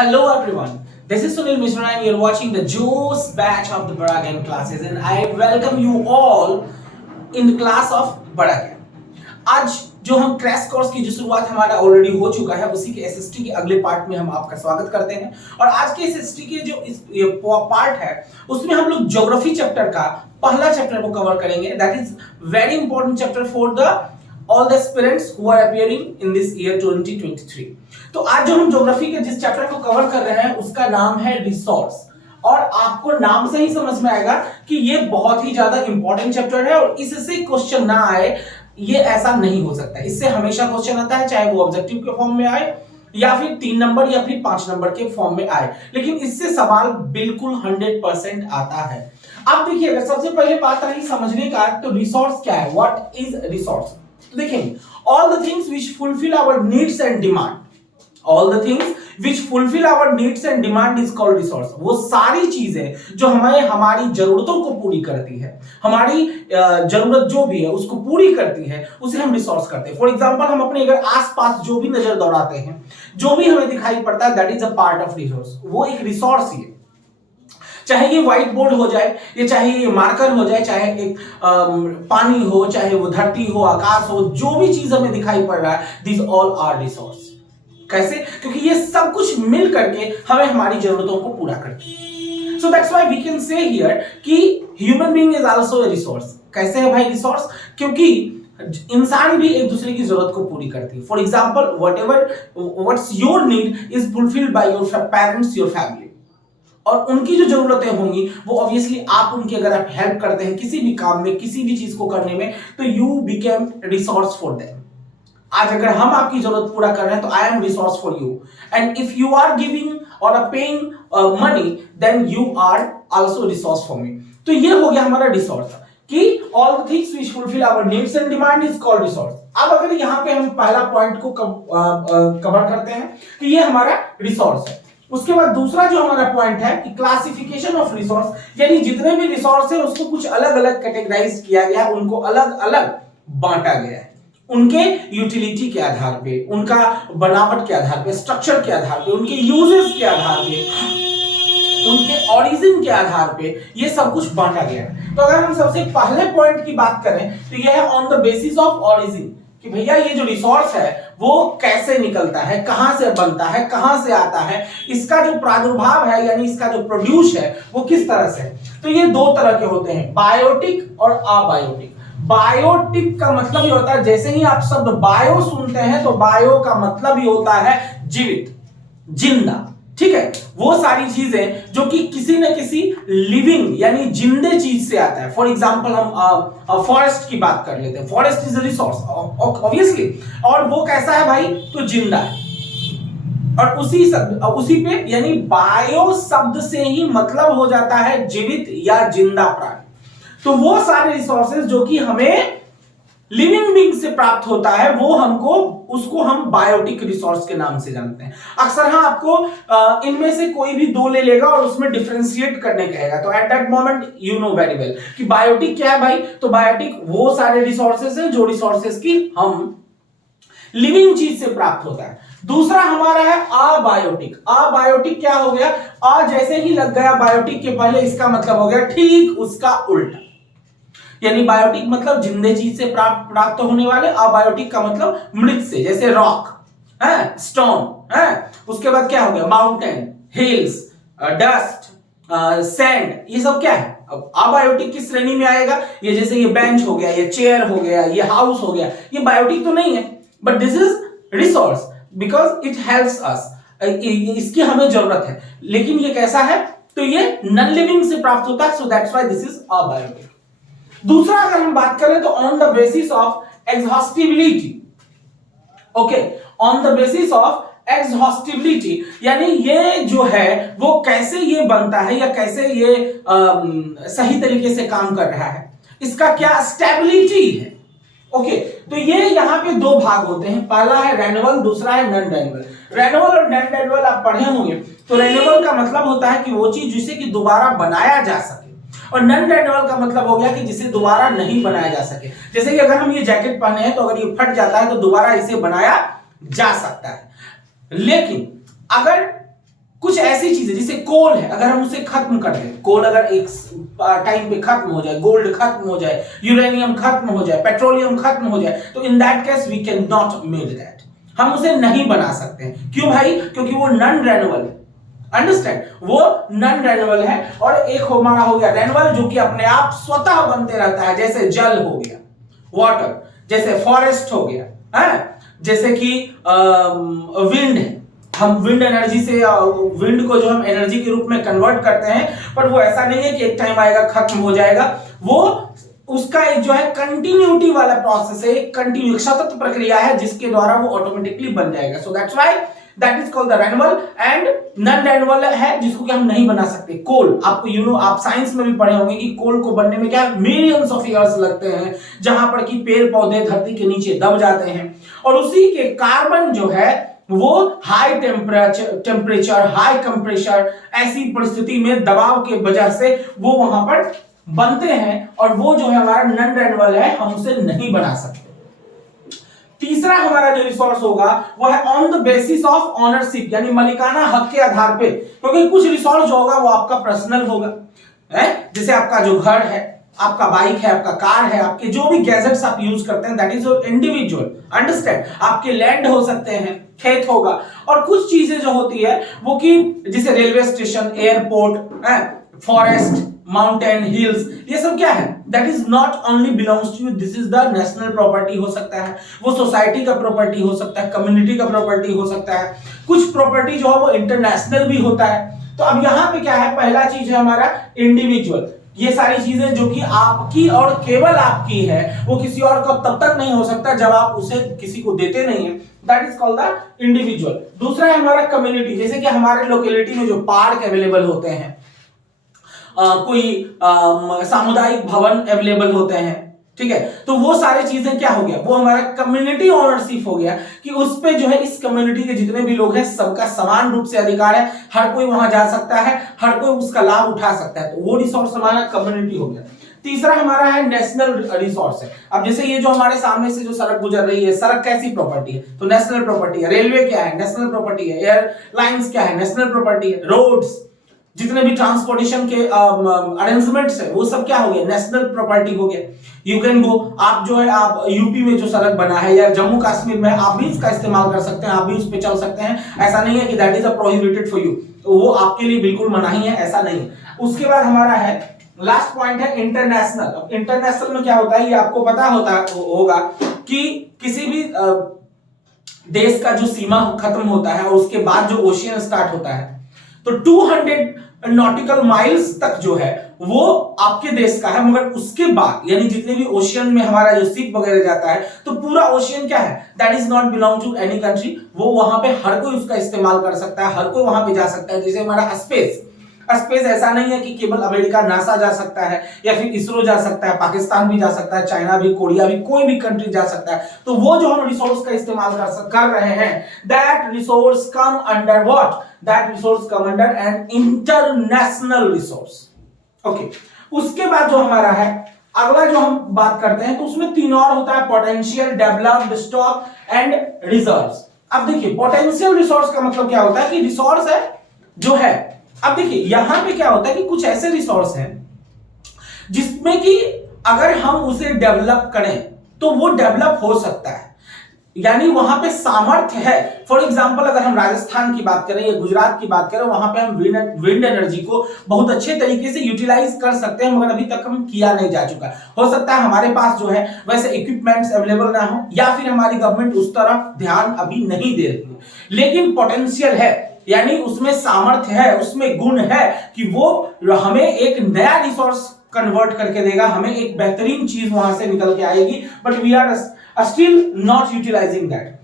Hello everyone, this is Sunil Mishra and you're watching the Juice batch of the Baragan classes and I welcome you all in the class of Baragan. आज जो हम crash course की जो शुरुआत हमारा already हो चुका है उसी के एसएसटी के अगले पार्ट में हम आपका स्वागत करते हैं और आज के एसएसटी के जो पार्ट है उसमें हम लोग ज्योग्राफी चैप्टर का पहला चैप्टर को कवर करेंगे that is very important chapter for the all the aspirants who are appearing in this year 2023. तो आज जो हम ज्योग्राफी के जिस चैप्टर को कवर कर रहे हैं उसका नाम है रिसोर्स और आपको नाम से ही समझ में आएगा कि ये बहुत ही ज्यादा इंपॉर्टेंट चैप्टर है और इससे क्वेश्चन ना आए ये ऐसा नहीं हो सकता। इससे हमेशा क्वेश्चन आता है चाहे वो ऑब्जेक्टिव के फॉर्म में आए या फिर 3 नंबर या फिर 5 नंबर के फॉर्म में आए, लेकिन इससे सवाल बिल्कुल 100% आता है। अब देखिए अगर सबसे पहले बात रही समझने का तो रिसोर्स क्या है, व्हाट इज रिसोर्स। देखें all the things which fulfill our needs and demand, all the things which fulfill our needs and demand is called resource। वो सारी चीजें जो हमें हमारी जरूरतों को पूरी करती है, हमारी जरूरत जो भी है उसको पूरी करती है उसे हम रिसोर्स करते हैं। फॉर एग्जांपल हम अपने अगर आसपास जो भी नजर दौड़ाते हैं, जो भी हमें दिखाई पड़ता है that is a part of resource, वो एक रिसोर्स ही है। चाहे ये व्हाइट बोर्ड हो जाए या चाहे ये मार्कर हो जाए, चाहे एक पानी हो, चाहे वो धरती हो, आकाश हो, जो भी चीज हमें दिखाई पड़ रहा है दिस ऑल आर रिसोर्स। कैसे? क्योंकि ये सब कुछ मिल करके हमें हमारी जरूरतों को पूरा करती है। So that's why we can say here कि human being is also a resource. कैसे है भाई रिसोर्स? क्योंकि इंसान भी एक दूसरे की जरूरत को पूरी करती है। For example what's your need is fulfilled by your parents, your family, और उनकी जो जरूरतें होंगी वो ऑब्वियसली आप उनकी अगर आप हेल्प करते हैं किसी भी काम में, किसी भी चीज को करने में, तो you became resource for them. आज अगर हम आपकी जरूरत पूरा कर रहे हैं तो I am resource for you, and if you are giving और paying money then you are also resource for me. तो ये हो गया हमारा रिसोर्स कि all the things which fulfil our needs and demand is called resource. अब अगर यहाँ पे हम पहला पॉइंट को कवर करते हैं कि ये हमारा रिसोर्स है, उसके बाद दूसरा जो हमारा पॉइंट है कि क्लासिफिकेशन ऑफ रिसोर्स, यानी जितने भी रिसोर्स है उसको कुछ अलग अलग कैटेगराइज किया गया, उनको अलग अलग बांटा गया है उनके यूटिलिटी के आधार पे, उनका बनावट के आधार पे, स्ट्रक्चर के आधार पे, उनके यूजेस के आधार पे, उनके ओरिजिन के आधार पे ये सब कुछ बांटा गया है। तो अगर हम सबसे पहले पॉइंट की बात करें तो यह है on the basis of origin, कि भैया ये जो रिसोर्स है वो कैसे निकलता है, कहां से बनता है, कहां से आता है, इसका जो प्रादुर्भाव है यानी इसका जो प्रोड्यूस है वो किस तरह से है। तो ये दो तरह के होते हैं, बायोटिक और अबायोटिक। बायोटिक का मतलब ये होता है, जैसे ही आप शब्द बायो सुनते हैं तो बायो का मतलब ही होता है जीवित, जिंदा, ठीक है। वो सारी चीजें जो कि किसी न किसी लिविंग यानी जिंदे चीज से आता है। फॉर एग्जांपल हम फॉरेस्ट की बात कर लेते हैं, forest is a resource obviously, और वो कैसा है भाई, तो जिंदा है। और उसी पे यानी बायो शब्द से ही मतलब हो जाता है जीवित या जिंदा प्राणी। तो वो सारे रिसोर्सेज जो कि हमें लिविंग बीइंग से प्राप्त होता है वो उसको हम बायोटिक रिसोर्स के नाम से जानते हैं। अक्सर हाँ आपको इनमें से कोई भी दो ले लेगा और उसमें डिफरेंशिएट करने कहेगा, तो at that moment you know very well कि बायोटिक क्या है भाई। तो बायोटिक वो सारे रिसोर्सेज हैं जो रिसोर्सेज की हम लिविंग चीज से प्राप्त होता है। दूसरा हमारा है अबायोटिक। अबायोटिक क्या हो गया, अ जैसे ही लग गया बायोटिक के पहले इसका मतलब हो गया ठीक उसका उल्टा, यानी बायोटिक मतलब जिंदे चीज से प्राप्त होने वाले, अबायोटिक का मतलब मृत से, जैसे रॉक है, स्टोन है, उसके बाद क्या हो गया माउंटेन, हिल्स, डस्ट, सैंड, ये सब क्या है अब अबायोटिक की श्रेणी में आएगा। ये जैसे ये बेंच हो गया, ये चेयर हो गया, ये हाउस हो गया, ये बायोटिक तो नहीं है but this is resource because it helps us, इसकी हमें जरूरत है, लेकिन ये कैसा है, तो ये नॉन लिविंग से प्राप्त होता है, so that's why this is abiotic. दूसरा अगर हम बात करें तो on the basis of exhaustibility, okay, on the basis of exhaustibility, यानी ये जो है वो कैसे ये बनता है या कैसे ये सही तरीके से काम कर रहा है, इसका क्या स्टेबिलिटी है, ओके। तो ये यहाँ पे दो भाग होते हैं, पहला है रेन्यूअल, दूसरा है नॉन रेन्यूअल। रेन्यूअल और नॉन रेन्यूअल आप पढ़े होंगे, तो रेन्यूअल का मतलब होता है कि वो चीज जिसे कि दोबारा बनाया जा सके, और नॉन रेन्यूअल का मतलब हो गया कि जिसे दोबारा नहीं बनाया जा सके। जैसे कि अगर हम ये जैकेट पहने हैं तो अगर ये फट जाता है तो दोबारा इसे बनाया जा सकता है, लेकिन अगर कुछ ऐसी चीजें जैसे कोल है, अगर हम उसे खत्म कर दें, कोल अगर एक टाइम पे खत्म हो जाए, गोल्ड खत्म हो जाए, यूरेनियम खत्म हो जाए, पेट्रोलियम खत्म हो जाए, तो in that case we can not made that, हम उसे नहीं बना सकते हैं। क्यों भाई? क्योंकि वो नॉन रेन्यूएबल है। अंडरस्टैंड? वो नॉन रेन्यूएबल है। और एक हमारा हो गया रेन्यूएबल, जो कि अपने आप स्वतः बनते रहता है, जैसे जल हो गया, वाटर, जैसे फॉरेस्ट हो गया है, जैसे कि विंड है, हम विंड एनर्जी से, विंड को जो हम एनर्जी के रूप में कन्वर्ट करते हैं, पर वो ऐसा नहीं है कि एक टाइम आएगा खत्म हो जाएगा, वो उसका एक जो है कंटिन्यूटी वाला प्रोसेस है, एक कंटिन्यू सतत प्रक्रिया है, जिसके द्वारा वो ऑटोमेटिकली बन जाएगा। सो that's why that is called the renewable. And non renewable है जिसको कि हम नहीं बना सकते। कोल, आपको आप साइंस में भी पढ़े होंगे कि कोल को बनने में क्या मिलियंस ऑफ ईयर्स लगते हैं, जहां पर कि पेड़ पौधे धरती के नीचे दब जाते हैं, और उसी के कार्बन जो है वो हाई टेम्परेचर, हाई कंप्रेशर, ऐसी परिस्थिति में दबाव के वजह से वो वहां पर बनते हैं, और वो जो है हमारा नॉन रेन्यूएबल है, हम उसे नहीं बना सकते। तीसरा हमारा जो रिसोर्स होगा वो है on the basis of ownership, यानी मालिकाना हक के आधार पे, क्योंकि कुछ रिसोर्स जो होगा वो आपका पर्सनल होगा, जैसे आपका जो घर है, आपका बाइक है, आपका कार है, आपके जो भी गैजेट्स आप यूज करते हैं, that is your individual. Understand? आपके लैंड हो सकते हैं, खेत होगा, और कुछ चीजें जो होती है वो कि जैसे railway station, airport, forest, mountain, hills, ये सब क्या है? That is not only belongs to you, this is the national property हो सकता है, वो सोसाइटी का प्रॉपर्टी हो सकता है, कम्युनिटी का प्रॉपर्टी हो सकता है, कुछ प्रॉपर्टी जो है वो इंटरनेशनल भी होता है। तो अब यहां पे क्या है? पहला चीज है हमारा इंडिविजुअल। ये सारी चीजें जो कि आपकी और केवल आपकी है, वो किसी और को तब तक नहीं हो सकता जब आप उसे किसी को देते नहीं है, that is called the individual. दूसरा है हमारा कम्युनिटी, जैसे कि हमारे लोकेलिटी में जो पार्क अवेलेबल होते हैं, कोई सामुदायिक भवन अवेलेबल होते हैं, ठीक है, तो वो सारी चीजें क्या हो गया? वो हमारा कम्युनिटी ओनरशिप हो गया, कि उस पे जो है इस कम्युनिटी के जितने भी लोग हैं सबका समान रूप से अधिकार है, हर कोई वहां जा सकता है, हर कोई उसका लाभ उठा सकता है, तो वो रिसोर्स हमारा कम्युनिटी हो गया। तीसरा हमारा है नेशनल रिसोर्स है। अब जैसे ये जो हमारे सामने से जो सड़क गुजर रही है, सड़क कैसी प्रॉपर्टी है? तो नेशनल प्रॉपर्टी है। रेलवे क्या है? नेशनल प्रॉपर्टी है। एयरलाइंस क्या है? नेशनल प्रॉपर्टी है। रोड्स, जितने भी ट्रांसपोर्टेशन के अरेंजमेंट्स है, वो सब क्या हो गया? नेशनल प्रॉपर्टी हो गया। यू कैन गो, आप जो है, आप यूपी में जो सड़क बना है या जम्मू कश्मीर में, आप भी इसका इस्तेमाल कर सकते हैं, आप भी उस पर चल सकते हैं, ऐसा नहीं है कि that is a prohibited for you, तो वो आपके लिए बिल्कुल मनाही है, ऐसा नहीं है। उसके बाद हमारा है लास्ट पॉइंट है इंटरनेशनल। अब इंटरनेशनल में क्या होता है, ये आपको पता होगा कि किसी भी देश का जो सीमा खत्म होता है और उसके बाद जो ओशियन स्टार्ट होता है, तो 200 नॉटिकल माइल्स तक जो है वो आपके देश का है, मगर उसके बाद यानी जितने भी ओशियन में हमारा जो शिप वगैरह जाता है, तो पूरा ओशियन क्या है? That is not belong to any country. वो वहां पे हर कोई उसका इस्तेमाल कर सकता है, हर कोई वहां पे जा सकता है। जैसे हमारा स्पेस ऐसा नहीं है कि केवल अमेरिका, नासा जा सकता है, या फिर इसरो जा सकता है, पाकिस्तान भी जा सकता है, चाइना भी, कोरिया भी, कोई भी कंट्री जा सकता है। तो वो जो हम रिसोर्स का इस्तेमाल कर रहे हैं, that resource come under what? That resource come under an international resource. Okay, उसके बाद जो हमारा है अगला जो हम बात करते हैं, तो उसमें तीन और होता है, potential, developed, stock and reserves. अब देखिए पोटेंशियल रिसोर्स का मतलब क्या होता है कि रिसोर्स है जो है, अब देखिए यहां पे क्या होता है कि कुछ ऐसे रिसोर्स हैं जिसमें कि अगर हम उसे डेवलप करें तो वो डेवलप हो सकता है, यानी वहां पे सामर्थ्य है। फॉर एग्जांपल अगर हम राजस्थान की बात करें या गुजरात की बात करें, वहां पे हम विंड एनर्जी को बहुत अच्छे तरीके से यूटिलाइज कर सकते हैं, मगर अभी तक हम किया नहीं जा चुका। हो सकता है हमारे पास जो है वैसे इक्विपमेंट्स अवेलेबल ना हो, या फिर हमारी गवर्नमेंट उस तरफ ध्यान अभी नहीं दे रही है, लेकिन पोटेंशियल है, यानी उसमें सामर्थ्य है, उसमें गुण है कि वो हमें एक नया रिसोर्स कन्वर्ट करके देगा, हमें एक बेहतरीन चीज वहां से निकल के आएगी, but we are still not utilising that.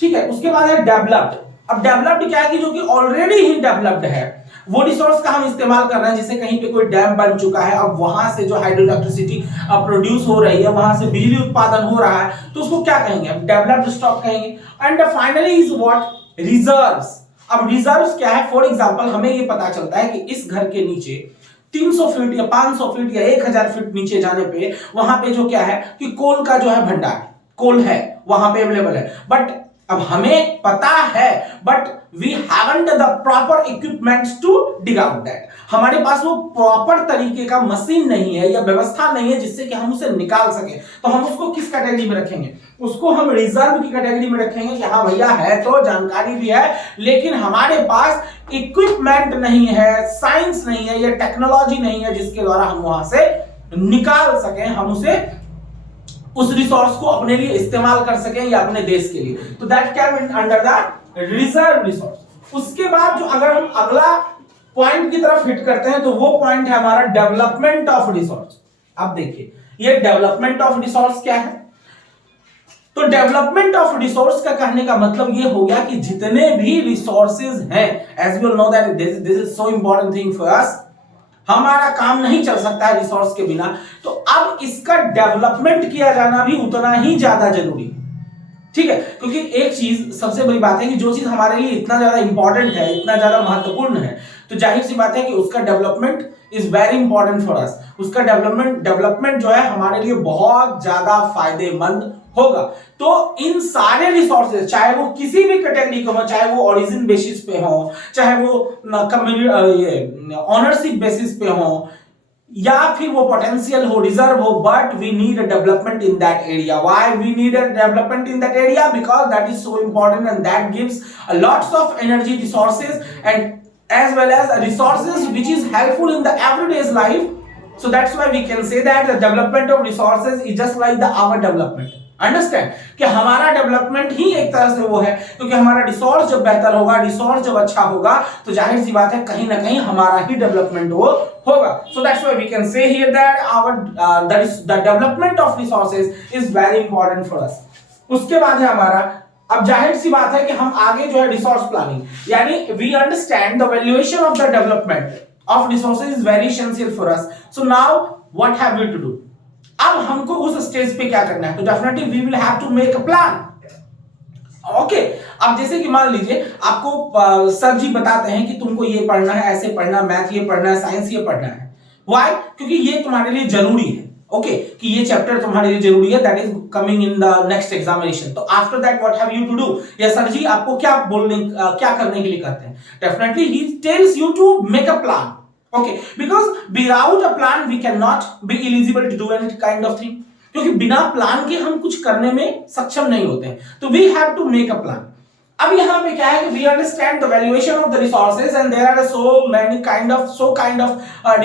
ठीक है, उसके बाद है डेवलप्ड। अब डेवलप्ड क्या है कि जो कि ऑलरेडी ही डेवलप्ड है, वो रिसोर्स का हम इस्तेमाल कर रहे हैं। जैसे कहीं पे कोई डैम बन चुका है, अब वहां से जो हाइड्रो इलेक्ट्रिसिटी प्रोड्यूस हो रही है, वहां से बिजली उत्पादन हो रहा है, तो उसको क्या कहेंगे? डेवलप्ड स्टॉक कहेंगे। And finally is what? Reserves. अब रिजर्व्स क्या है? फॉर एग्जांपल हमें ये पता चलता है कि इस घर के नीचे 300 फीट या 500 फीट या 1000 फीट नीचे जाने पे वहां पे जो क्या है कि कोल का जो है भंडार, कोल है वहां पे अवेलेबल है, बट अब हमें पता है but we haven't the proper equipments to dig out that. हमारे पास वो प्रॉपर तरीके का मशीन नहीं है या व्यवस्था नहीं है जिससे कि हम उसे निकाल सके। तो हम उसको किस कैटेगरी में रखेंगे? उसको हम रिजर्व की कैटेगरी में रखेंगे कि हाँ भैया है तो जानकारी भी है लेकिन हमारे पास इक्विपमेंट नहीं है, साइंस नहीं है या टेक्नोलॉजी नहीं है जिसके द्वारा हम वहां से निकाल सकें, हम उसे उस रिसोर्स को अपने लिए इस्तेमाल कर सकें या अपने देश के लिए। तो that can under the reserve resource. उसके बाद जो अगर हम अगला पॉइंट की तरफ हिट करते हैं तो वो पॉइंट है हमारा डेवलपमेंट ऑफ रिसोर्स। अब देखिए ये डेवलपमेंट ऑफ रिसोर्स क्या है? तो डेवलपमेंट ऑफ रिसोर्स का कहने का मतलब ये हो गया कि जितने भी रिसोर्सेज हैं, as we all know that this is so important thing for us, हमारा काम नहीं चल सकता है रिसोर्स के बिना। तो अब इसका डेवलपमेंट किया जाना भी उतना ही ज्यादा जरूरी है, ठीक है? क्योंकि एक चीज सबसे बड़ी बात है कि जो चीज हमारे लिए इतना ज्यादा इंपॉर्टेंट है, इतना ज्यादा महत्वपूर्ण है, तो जाहिर सी बात है कि उसका development is very important for अस। उसका डेवलपमेंट जो है हमारे लिए बहुत ज्यादा फायदेमंद होगा। तो इन सारे रिसोर्सेज चाहे वो किसी भी कैटेगरी के हो, चाहे वो ओरिजिन बेसिस पे हो, चाहे वो ऑनरशिप बेसिस पे हो या फिर वो पोटेंशियल हो, रिजर्व हो, but we need a development in that area. Why we need a development in that area? Because that is so important and that gives lots of energy resources and as well as resources which is helpful in the everyday's life. So that's why we can say that the development of resources is just like the our development. Understand कि हमारा development ही एक तरह से वो है, क्योंकि हमारा resource जब बेहतर होगा, रिसोर्स जब अच्छा होगा तो जाहिर सी बात है कहीं ना कहीं हमारा ही डेवलपमेंट होगा। So that's why we can say here that our the development of resources is very important for us. उसके बाद है हमारा, अब जाहिर सी बात है कि हम आगे जो है रिसोर्स प्लानिंग, यानी we understand the valuation of the development of resources is very essential for us. So now what have we to do? अब हमको उस स्टेज पे क्या करना है? तो definitely we will have to make a plan. Okay, अब जैसे कि मान लीजिए आपको सर जी बताते हैं कि तुमको ये पढ़ना है, ऐसे पढ़ना, मैथ ये पढ़ना है, साइंस ये पढ़ना है। व्हाई? क्योंकि ये तुम्हारे लिए जरूरी है। ओके, कि ये चैप्टर तुम्हारे लिए जरूरी है, that is coming in the next examination. तो after that what have you to do? या सर जी आपको क्या क्या करने के लिए कहते हैं? Definitely he tells you to make a plan. Okay, because without a plan we cannot be eligible to do any kind of thing. क्योंकि बिना प्लान के हम कुछ करने में सक्षम नहीं होते हैं। तो we have to make a plan. अब यहाँ पे क्या है कि we understand the valuation of the resources and there are so kind of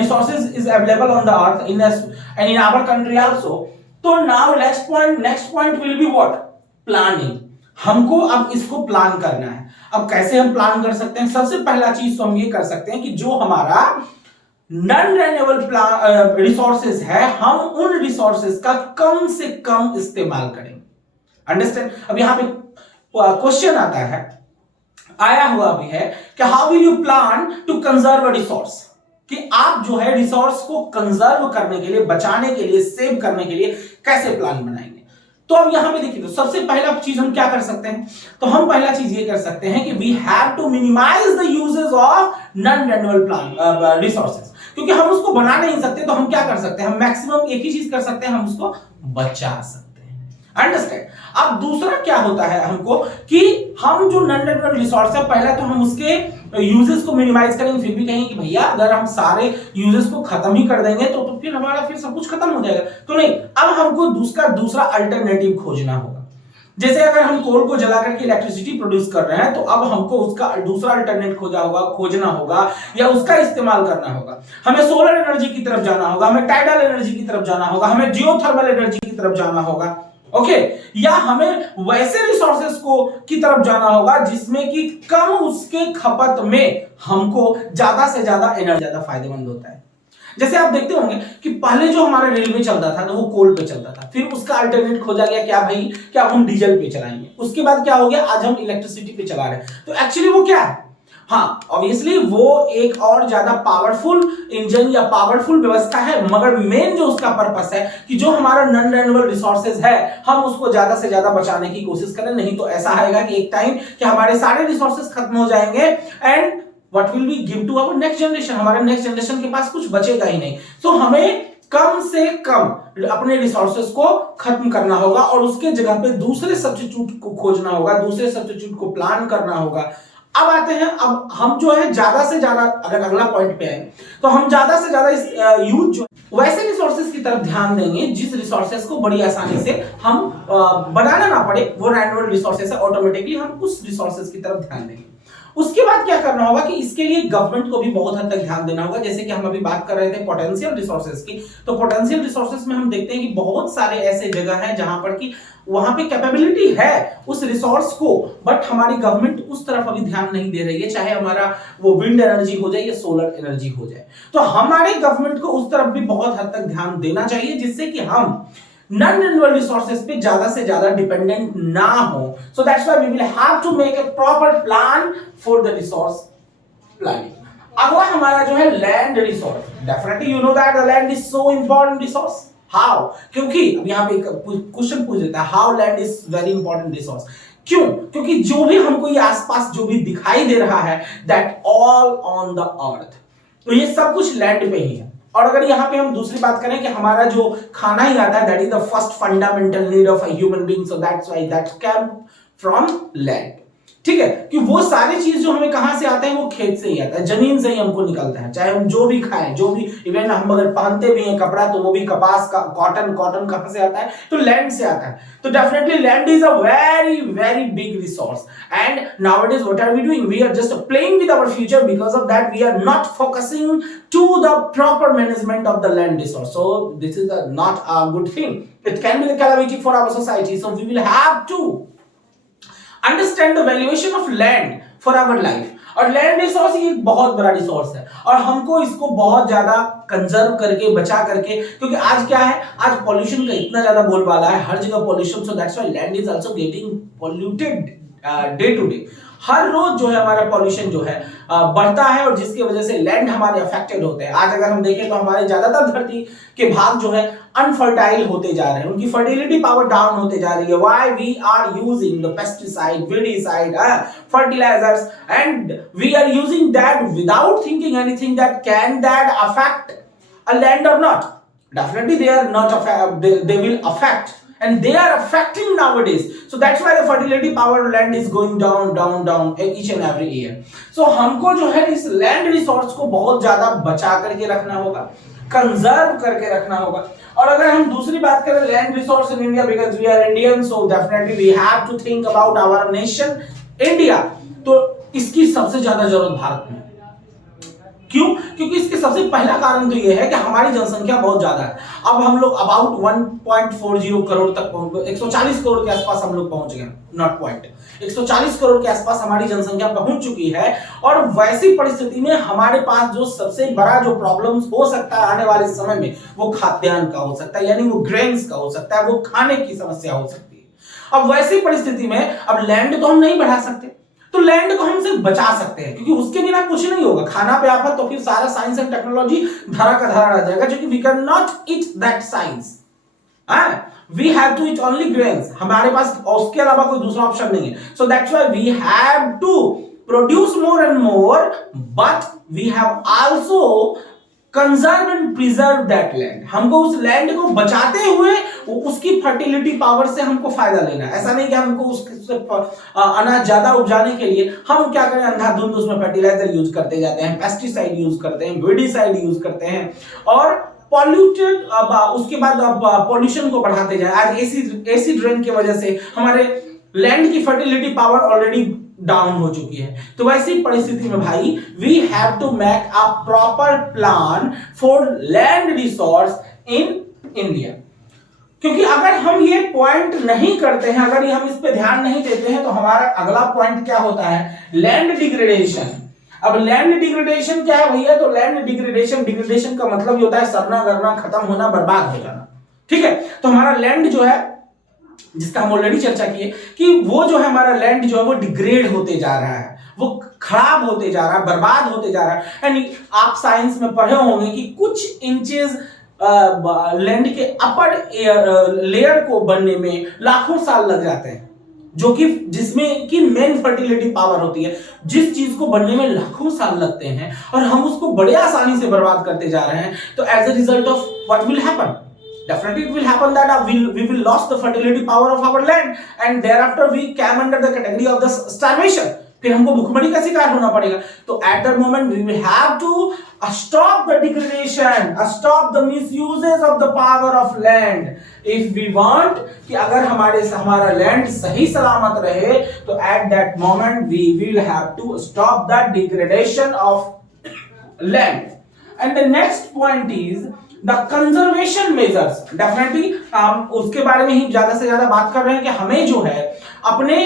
resources is available on the earth and in our country also. तो now next point will be what? Planning. हमको अब इसको plan करना है। अब कैसे हम plan कर सकते हैं? सबसे पहला चीज तो हम ये कर सकते हैं कि जो हमारा नॉन रेन्यूएबल रिसोर्सेज है, हम उन रिसोर्सेज का कम से कम इस्तेमाल करेंगे। अंडरस्टैंड? अब यहां पे क्वेश्चन आता है, आया हुआ भी है कि how will you plan to conserve resource, कि आप जो है रिसोर्स को कंजर्व करने के लिए, बचाने के लिए, सेव करने के लिए कैसे प्लान बनाएंगे। तो अब यहां पे देखिए, तो सबसे पहला चीज हम क्या कर सकते हैं? तो हम पहला चीज ये कर सकते हैं कि we have to minimise the uses of non renewable resources. क्योंकि हम उसको बना नहीं सकते तो हम क्या कर सकते हैं? हम मैक्सिमम एक ही चीज कर सकते हैं, हम उसको बचा सकते हैं। अंडरस्टैंड? अब दूसरा क्या होता है हमको कि हम जो नॉन रेन्यूएबल रिसोर्स है, पहला तो हम उसके यूजेस को मिनिमाइज करेंगे। फिर भी कहेंगे कि भैया अगर हम सारे यूजेस को खत्म ही कर देंगे तो फिर हमारा फिर सब कुछ खत्म हो जाएगा। तो नहीं, अब हमको दूसरा अल्टरनेटिव खोजना होगा। जैसे अगर हम कोल को जला करके इलेक्ट्रिसिटी प्रोड्यूस कर रहे हैं तो अब हमको उसका दूसरा अल्टरनेट खोजना होगा या उसका इस्तेमाल करना होगा। हमें सोलर एनर्जी की तरफ जाना होगा, हमें टाइडल एनर्जी की तरफ जाना होगा, हमें जियोथर्मल एनर्जी की तरफ जाना होगा। ओके, या हमें वैसे रिसोर्सेज की तरफ जाना होगा जिसमें कि कम उसके खपत में हमको ज्यादा से ज्यादा एनर्जी ज्यादा फायदेमंद होता है। जैसे आप देखते होंगे कि पहले जो हमारा रेलवे चलता था तो वो कोल पे चलता था, फिर उसका अल्टरनेट खोजा गया क्या भाई, क्या हम डीजल पे चलाएंगे। उसके बाद क्या हो गया, आज हम इलेक्ट्रिसिटी पे चला रहे हैं। तो एक्चुअली वो क्या है? हाँ, ऑब्वियसली वो एक और ज्यादा पावरफुल इंजन या पावरफुल व्यवस्था है, मगर मेन जो उसका पर्पस है कि जो हमारा नॉन रेन्यूएबल रिसोर्सेज है हम उसको ज्यादा से ज्यादा बचाने की कोशिश करें। नहीं तो ऐसा आएगा कि एक टाइम कि हमारे सारे रिसोर्सेज खत्म हो जाएंगे and what will we give to our next generation, हमारे नेक्स्ट जनरेशन के पास कुछ बचेगा ही नहीं। तो हमें कम से कम अपने रिसोर्सेज को खत्म करना होगा और उसके जगह पे दूसरे सब्स्टिट्यूट को खोजना होगा, दूसरे सब्स्टिट्यूट को प्लान करना होगा। अब आते हैं, अब हम जो है ज्यादा से ज्यादा, अगर अगला पॉइंट पे है तो हम ज्यादा से ज्यादा इस यूज जो वैसे रिसोर्सेज की तरफ ध्यान देंगे जिस रिसोर्सेज को बड़ी आसानी से हम बनाना ना पड़े, वो रैंडम रिसोर्सेज है, ऑटोमेटिकली हम उस रिसोर्सेज की तरफ ध्यान देंगे। उसके बाद क्या करना होगा कि इसके लिए गवर्नमेंट को भी बहुत हद तक ध्यान देना होगा। जैसे कि हम अभी बात कर रहे थे पोटेंशियल रिसोर्सेज की, तो पोटेंशियल रिसोर्सेज में हम देखते हैं कि बहुत सारे ऐसे जगह हैं जहां पर कि वहां पे कैपेबिलिटी है उस रिसोर्स को, बट हमारी गवर्नमेंट उस तरफ अभी ध्यान नहीं दे रही है, चाहे हमारा वो विंड एनर्जी हो जाए या सोलर एनर्जी हो जाए। तो हमारे गवर्नमेंट को उस तरफ भी बहुत हद तक ध्यान देना चाहिए जिससे कि हम नॉन रिन्यूएबल रिसोर्सेज पे ज्यादा से ज्यादा डिपेंडेंट ना हो। So that's why we will have to make a proper plan for the resource planning. अगला हमारा जो है land resource, definitely you know that the land is so important resource. How? क्योंकि अब यहाँ पे क्वेश्चन पूछ देता है, how land is very important resource. क्यों? क्योंकि जो भी हमको ये आसपास जो भी दिखाई दे रहा है, that all on the earth, तो ये सब कुछ लैंड पे ही है। और अगर यहाँ पे हम दूसरी बात करें कि हमारा जो खाना ही आता है, that is the first fundamental need of a human being, so that's why that come from land. ठीक है, कि वो सारी चीज जो हमें कहां से आते हैं, वो खेत से ही आता है, जमीन से ही हमको निकलता है। चाहे हम जो भी खाएं, जो भी, इवन हम अगर पहनते भी हैं कपड़ा तो वो भी कपास का, कॉटन कहां से आता है, तो लैंड से आता है। तो definitely land is a very very big resource and nowadays what are we doing, we are just playing with our future, because of that we are not focusing to the proper management of the land resource. So this is not a good thing, it can be the calamity for our society. So we will have to understand the valuation of land for our life. और land resource ये एक बहुत बड़ा resource है और हमको इसको बहुत ज्यादा कंजर्व करके, बचा करके, क्योंकि आज क्या है, आज पॉल्यूशन का इतना ज्यादा बोलबाला है, हर जगह pollution, so that's why land is also getting polluted day to day. हर रोज जो है हमारा पॉल्यूशन जो है बढ़ता है और जिसकी वजह से लैंड हमारे अफेक्टेड होते हैं। आज अगर हम देखें तो हमारे ज्यादातर धरती के भाग जो है अनफर्टाइल होते जा रहे हैं, उनकी फर्टिलिटी पावर डाउन होते जा रही है। Why? We are using the pesticide, weedicide, fertilisers and we are using that without thinking anything that can that affect a land or not. Definitely they are not affect, they will affect and they are affecting nowadays. So that's why the fertility power of land is going down each and every year. So हमको जो है इस land resource को बहुत ज्यादा बचा करके रखना होगा, कंजर्व करके रखना होगा। और अगर हम दूसरी बात करें land resource in India, because we are Indian, so definitely we have to think about our nation India. तो इसकी सबसे ज्यादा जरूरत भारत में। क्यों? क्योंकि इसके सबसे पहला कारण तो यह है कि हमारी जनसंख्या बहुत ज्यादा है। अब हम लोग अबाउट 1.40 करोड़ तक 140 करोड़ के आसपास हम लोग पहुंच गए, नॉट पॉइंट, 140 करोड़ के आसपास हमारी जनसंख्या पहुंच चुकी है। और वैसी परिस्थिति में हमारे पास जो सबसे बड़ा जो प्रॉब्लम्स हो सकता है आने वाले समय में, वो खाद्यान्न का हो सकता है, यानी वो ग्रेन्स का हो सकता है, वो खाने की समस्या हो सकती है। अब वैसी परिस्थिति में अब लैंड तो हम नहीं बढ़ा सकते, तो लैंड को हम सिर्फ बचा सकते हैं, क्योंकि उसके बिना कुछ नहीं होगा। खाना पे आफत तो फिर सारा साइंस एंड टेक्नोलॉजी धरा का धरा रह जाएगा, क्योंकि we can not eat that science, we have to eat only grains, हमारे पास उसके अलावा कोई दूसरा ऑप्शन नहीं है। So that's why we have to produce more and more, but we have also conserve and preserve that land. हमको उस लैंड को बचाते हुए उसकी फर्टिलिटी पावर से हमको फायदा लेना है। ऐसा नहीं कि हमको उससे अनाज ज्यादा उपजाने के लिए हम क्या करें, अंधाधुंध उसमें फर्टिलाइजर यूज करते जाते हैं, पेस्टिसाइड यूज करते हैं, वीडिसाइड यूज करते हैं और पॉल्यूटेड, उसके बाद पॉल्यूशन को बढ़ाते जाए। आज एसिड रेन की वजह से हमारे लैंड की फर्टिलिटी पावर ऑलरेडी डाउन हो चुकी है। तो वैसी परिस्थिति में भाई we have to make a proper plan for land resource in India. क्योंकि अगर हम ये पॉइंट नहीं करते हैं, अगर हम इस पे ध्यान नहीं देते हैं, तो हमारा अगला पॉइंट क्या होता है, लैंड डिग्रेडेशन। अब लैंड डिग्रेडेशन क्या है भैया? तो लैंड डिग्रेडेशन का मतलब होता है सड़ना गलना, खत्म होना, बर्बाद हो जाना। ठीक है, तो हमारा लैंड जो है, जिसका हम ऑलरेडी चर्चा किए कि वो जो है हमारा लैंड जो है वो डिग्रेड होते जा रहा है, वो खराब होते जा रहा है, बर्बाद होते जा रहा है। यानी आप साइंस में पढ़े होंगे कि कुछ इंचेस लैंड के अपर लेयर को बनने में लाखों साल लग जाते हैं। जो कि जिसमें कि मेन फर्टिलिटी पावर होती है, जिस चीज को बनने में लाखों साल लगते हैं और हम उसको बड़े आसानी से बर्बाद करते जा रहे हैं, तो as a result of what will happen, definitely it will happen that we will lost the fertility power of our land and thereafter we came under the category of the starvation, फिर हमको भूखमरी का शिकार होना पड़ेगा। तो at that moment we will have to stop the degradation, stop the misuses of the power of land if we want कि अगर हमारा लैंड सही सलामत रहे, तो at that moment we will have to stop the degradation of land। and the next point is the conservation measures. Definitely हम उसके बारे में ही ज्यादा से ज्यादा बात कर रहे हैं कि हमें जो है अपने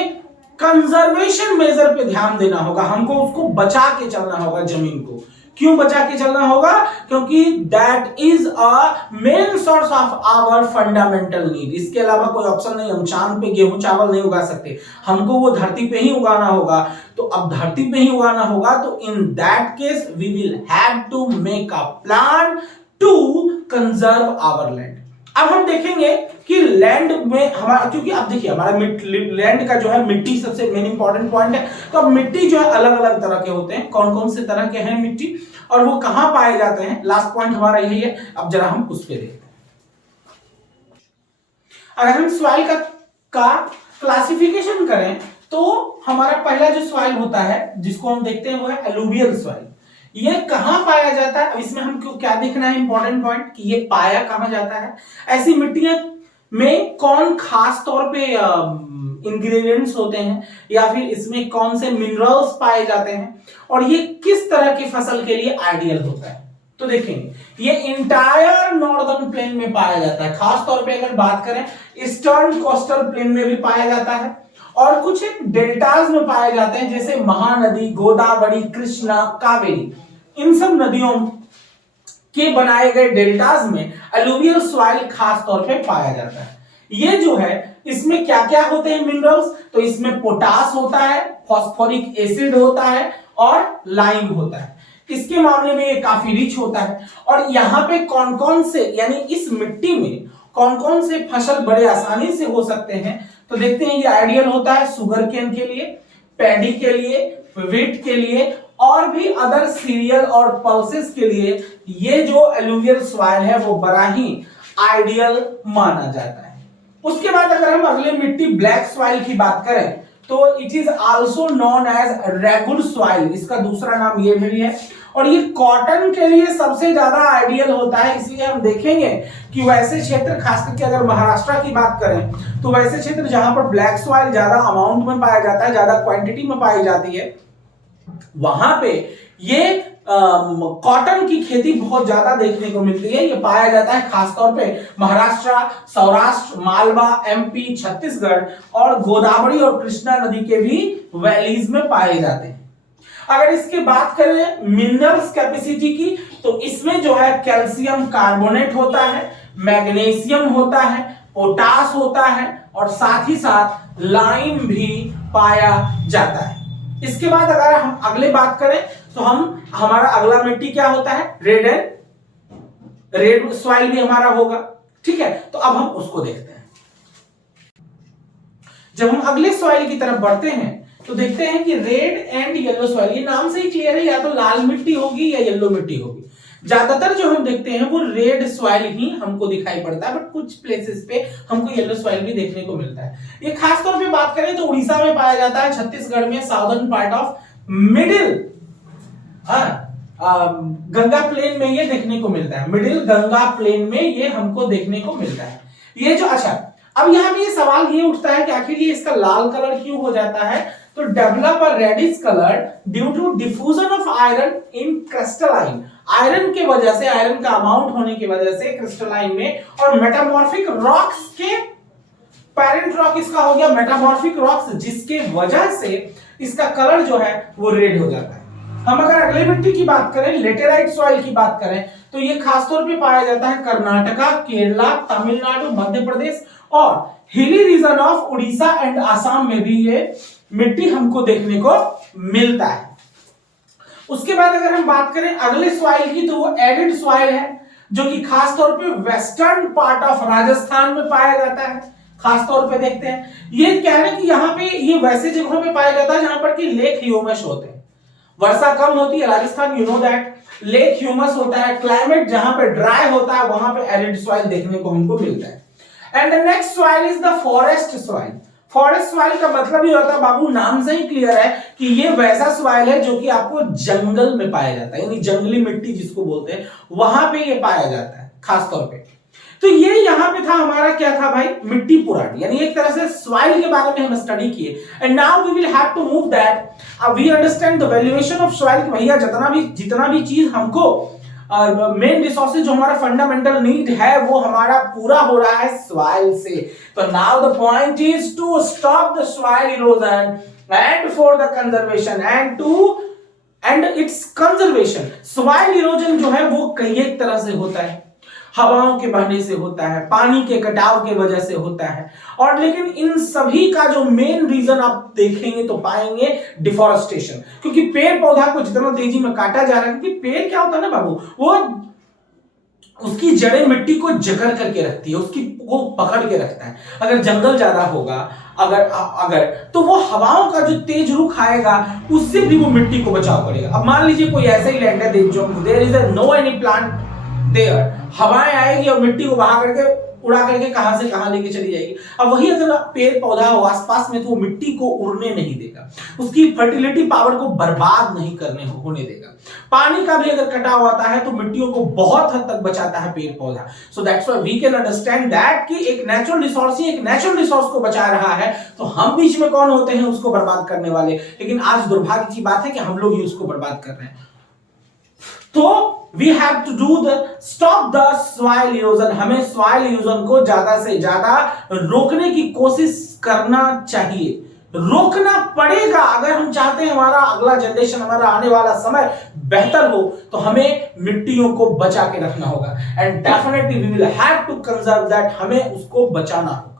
कंजर्वेशन मेजर पे ध्यान देना होगा, हमको उसको बचा के चलना होगा जमीन को। क्यों बचा के चलना होगा? क्योंकि that is a main source of our fundamental need. इसके अलावा कोई ऑप्शन नहीं, हम चांद पे गेहूं चावल नहीं उगा सकते, हमको वो धरती पे ही उगाना होगा। तो अब धरती पे ही उगाना होगा, तो in that case we will have to make a plan to conserve our land. अब हम देखेंगे कि लैंड में हमारा, क्योंकि अब देखिए हमारा लैंड का जो है मिट्टी सबसे मेन इंपॉर्टेंट पॉइंट है। तो अब मिट्टी जो है अलग अलग तरह के होते हैं, कौन कौन से तरह के हैं मिट्टी और वो कहां पाए जाते हैं, लास्ट पॉइंट हमारा यही है। अब जरा हम उस पे देखते हैं। अगर हम सॉइल का क्लासिफिकेशन करें तो हमारा पहला जो सॉइल होता है जिसको हम देखते हैं वो है एलुवियल सॉइल। ये कहां पाया जाता है? अब इसमें हमको क्या देखना है इंपॉर्टेंट पॉइंट कि ये पाया कहां जाता है। ऐसी मिट्टियां में कौन खास तौर पे इंग्रेडिएंट्स होते हैं या फिर इसमें कौन से मिनरल्स पाए जाते हैं और ये किस तरह की फसल के लिए आइडियल होता है। तो देखेंगे ये इंटायर नॉर्दर्न प्लेन में पाया जाता है। खास तौर पे अगर बात करें ईस्टर्न कोस्टल प्लेन में भी पाया जाता है और कुछ डेल्टाज में पाए जाते हैं, जैसे महानदी, गोदावरी, कृष्णा, कावेरी। इन सब नदियों के बनाए गए डेल्टाज में एलुवियल सॉइल खास तौर पे पाया जाता है। ये जो है इसमें क्या क्या होते हैं मिनरल्स? तो इसमें पोटास होता है, फास्फोरिक एसिड होता है और लाइम होता है। इसके मामले में ये काफी रिच होता है। और यहाँ पे कौन कौन से, यानी इस मिट्टी में कौन कौन से फसल बड़े आसानी से हो सकते हैं, तो देखते हैं। ये आइडियल होता है शुगर केन के लिए, पैडी के लिए, व्हीट के लिए और भी अदर सीरियल और पल्सेस के लिए ये जो एलुवियल सॉइल है वो बड़ा ही आइडियल माना जाता है। उसके बाद अगर हम अगले मिट्टी ब्लैक सॉइल की बात करें तो it is also known as regur soil, इसका दूसरा नाम ये भी है। और ये कॉटन के लिए सबसे ज्यादा आइडियल होता है। इसलिए हम देखेंगे कि वैसे क्षेत्र, खास करके अगर महाराष्ट्र की बात करें तो वैसे क्षेत्र जहां पर ब्लैक सॉइल ज्यादा अमाउंट में पाया जाता है, ज्यादा क्वांटिटी में पाई जाती है, वहां पे ये कॉटन की खेती बहुत ज्यादा देखने को मिलती है। ये पाया जाता है खासतौर पे महाराष्ट्र, सौराष्ट्र, मालवा, एमपी, छत्तीसगढ़ और गोदावरी और कृष्णा नदी के भी वैलीज में पाए जाते हैं। अगर इसकी बात करें मिनरल्स कैपेसिटी की, तो इसमें जो है कैल्शियम कार्बोनेट होता है, मैग्नीशियम होता है, पोटास होता है और साथ ही साथ लाइम भी पाया जाता है। इसके बाद अगर हम अगले बात करें तो हमारा अगला मिट्टी क्या होता है? रेड सॉइल भी हमारा होगा। ठीक है, तो अब हम उसको देखते हैं। जब हम अगले सॉइल की तरफ बढ़ते हैं तो देखते हैं कि रेड एंड येलो सॉइल, ये नाम से ही क्लियर है, या तो लाल मिट्टी होगी या येलो मिट्टी होगी। ज्यादातर जो हम देखते हैं वो रेड सॉइल ही हमको दिखाई पड़ता है, बट कुछ प्लेसेस पे हमको येलो सॉइल भी देखने को मिलता है। ये खास तौर पे बात करें तो उड़ीसा में पाया जाता है, छत्तीसगढ़ में, southern part of middle Ganga plain में ये देखने को मिलता है। मिडिल गंगा प्लेन में ये हमको देखने को मिलता है। ये जो, अच्छा, अब यहाँ पे ये सवाल ये उठता है कि आखिर ये इसका लाल कलर क्यों हो जाता है? तो develop a reddish colour due to diffusion of iron in crystalline. Iron के वजह से, आयरन का अमाउंट होने की वजह से क्रिस्टलाइन में, और मेटामॉर्फिक रॉक्स के पेरेंट रॉक इसका हो गया मेटामॉर्फिक रॉक्स, जिसके वजह से इसका कलर जो है वो रेड हो जाता है। हम अगर अगले मिट्टी की बात करें, लेटेराइट सॉइल की बात करें, तो ये खासतौर पे पाया जाता है कर्नाटका, केरला, तमिलनाडु, मध्य प्रदेश और hilly region of Orissa and Assam में भी ये मिट्टी हमको देखने को मिलता है। उसके बाद अगर हम बात करें अगले सॉइल की, तो वो एरिड सॉइल है, जो कि खास तौर पे वेस्टर्न पार्ट ऑफ राजस्थान में पाया जाता है। खास तौर पे देखते हैं। ये क्या है कि यहाँ पे ये वैसे जगहों पे पाया जाता है जहां पर कि लेक ह्यूमस होते हैं, वर्षा कम होती है, Rajasthan you know that, lake humus होता है, क्लाइमेट जहां पे ड्राई होता है वहां पे एरिड सॉइल देखने को हमको मिलता है। And the next soil is the forest soil. Forest soil का मतलब ये होता है बाबू, नाम से ही क्लियर है कि ये वैसा सॉइल है जो कि आपको जंगल में पाया जाता है, यानी जंगली मिट्टी जिसको बोलते हैं, वहां पे ये पाया जाता है खास तौर पे। तो ये यहां पे था हमारा, क्या था भाई, मिट्टी पुरानी, यानी एक तरह से सॉइल के बारे में हम स्टडी किए। And now we will have to move that, we understand the valuation of soil. भैया जितना भी चीज हमको मेन रिसोर्सेज जो हमारा फंडामेंटल नीड है वो हमारा पूरा हो रहा है सॉइल से। तो now the point is to stop the soil erosion and for the conservation and its conservation. Soil erosion जो है वो कई एक तरह से होता है, हवाओं के बहने से होता है, पानी के कटाव के वजह से होता है, और लेकिन इन सभी का जो मेन रीजन आप देखेंगे तो पाएंगे डिफॉरेस्टेशन। क्योंकि पेड़ पौधा को जितना तेजी में काटा जा रहा है, क्योंकि पेड़ क्या होता है ना बाबू, वो उसकी जड़ें मिट्टी को जकड़ करके रखती है, उसकी वो पकड़ के रखता है। अगर जंगल ज्यादा होगा अगर तो वो हवाओं का जो तेज रुख आएगा उससे भी वो मिट्टी को बचाव करेगा। अब मान लीजिए कोई ऐसा ही लैंड है जो there is no any plant there, हवाएं आएगी और मिट्टी को बहा करके उड़ा करके कहां से कहां लेके चली जाएगी। अब वही अगर पेड़ पौधा हो आसपास में तो वो मिट्टी को उड़ने नहीं देगा, उसकी फर्टिलिटी पावर को बर्बाद नहीं होने देगा। पानी का भी अगर कटाव आता है तो मिट्टियों को बहुत हद तक बचाता है पेड़ पौधा। So that's why we can understand that कि एक नेचुरल रिसोर्स को बचा रहा है, तो हम बीच में कौन होते हैं उसको बर्बाद करने वाले। लेकिन आज दुर्भाग्य की बात है कि हम लोग ही उसको बर्बाद कर रहे हैं। तो we have to do the stop the soil erosion। हमें soil erosion को ज्यादा से ज्यादा रोकने की कोशिश करना चाहिए, रोकना पड़ेगा। अगर हम चाहते हैं हमारा अगला जनरेशन, हमारा आने वाला समय बेहतर हो, तो हमें मिट्टियों को बचा के रखना होगा। And definitely we will have to conserve that, हमें उसको बचाना होगा।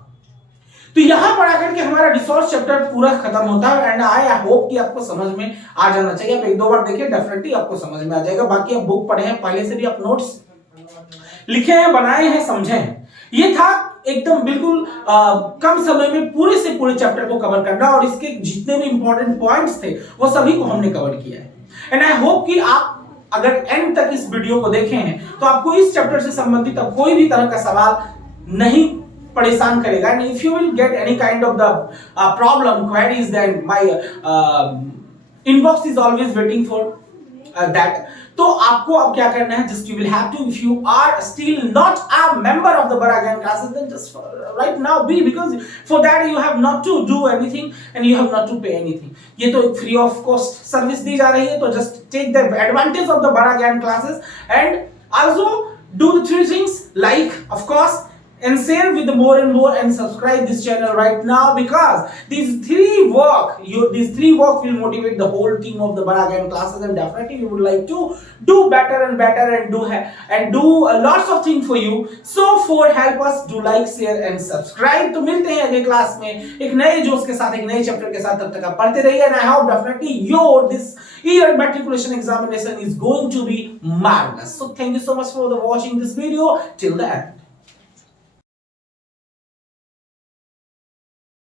तो यहां पर आकर के हमारा रिसोर्स चैप्टर पूरा खत्म होता है। एंड आई होप कि आपको समझ में आ जाना चाहिए। आप एक दो बार देखिए, डेफिनेटली आपको समझ में आ जाएगा। बाकी आप बुक पढ़े हैं पहले से भी, आप नोट्स लिखे हैं, बनाए हैं, समझे हैं। ये था एकदम बिल्कुल कम समय में पूरे से पूरे चैप्टर को कवर करना, और इसके जितने भी इंपॉर्टेंट पॉइंट्स थे वो सभी को हमने कवर किया है। एंड आई होप कि आप अगर एंड तक इस वीडियो को देखे हैं तो आपको इस चैप्टर से संबंधित अब कोई भी तरह का सवाल नहीं परेशान करेगा। And if you will get any kind of the problem queries, then my inbox is always waiting for that. तो आपको अब क्या करना है, just you will have to, if you are still not a member of the Bada Gyan classes, then just right now be, because for that you have not to do anything and you have not to pay anything. ये तो free of cost service दी जा रही है, तो just take the advantage of the Bada Gyan classes and also do the three things, like of course and share with more and more, and subscribe this channel right now, because these three work will motivate the whole team of the Bada Gyan classes, and definitely we would like to do better and do lots of things for you. So for help us, do like, share and subscribe। तो मिलते हैं अगले class में एक नए जोश के साथ, एक नए चैप्टर के साथ। तब तक आप पढ़ते रहिए, and I hope definitely this year matriculation examination is going to be marvelous। So thank you so much for watching this video till the end।